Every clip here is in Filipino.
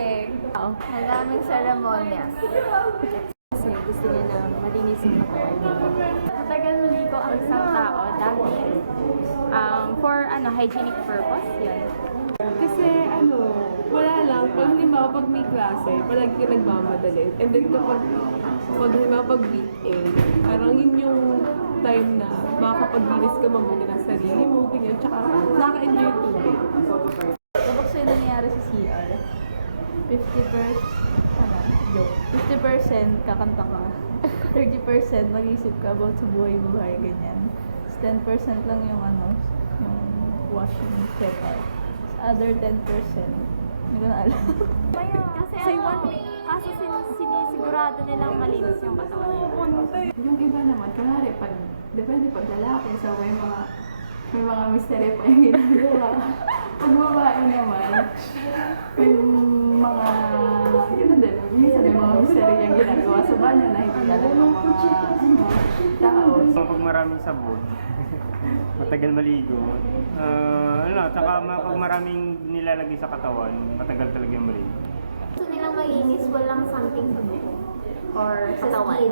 kami. Maraming ceremonias. Kasi gusto niya na malinis yung katawan. Matagal maligo ang isang tao dahil for hygienic purpose yun. Kasi wala lang, pag halimbawa pag may klase, palagi ka nagmamadali. And then kapag halimbawa pag weekend, parang yun yung time na makakapaglinis ka mabuti ng sarili mo, ganyan, tsaka nakaka-enjoy yung tubig. Kapag sa'yo nangyayari sa CR, 50% kakanta ka. 30% mag-isip ka about sa buhay-buhay, ganyan. 10% lang yung yung washing setup. Other 10%, hindi ko na alam. Kasi kaso sinisigurado nilang malinis yung katawan nila. Yung iba naman, kunwari, depende pag lalaki, so may mga mystery pa yung ginagawa. Pag babae naman, may mga, yun din, minsan may mga mystery yung ginagawa sa banyo na hindi alam ng mga tao. Pag maraming sabon, matagal maligo. Tsaka pag maraming nilalagay sa katawan, matagal talaga yung maligo. Gusto nilang malinis, walang something sa buhok or sa katawan.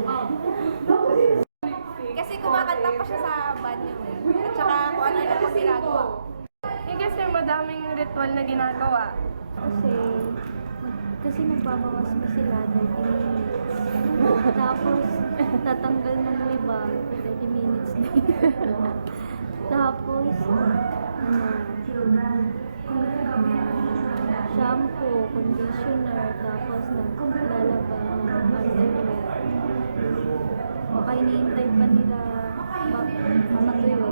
Kasi kumakanta pa siya sa banyo at saka kung ano lang ang ginagawa. Kasi madaming ritual na ginagawa. Kasi nagbabawas pa sila 30 minutes. Tapos, tatanggal ng libag, 30 minutes din. Tapos, shampoo, conditioner, tapos naglalaba ng underwear. O kaya hinihintay pa nila matuyo.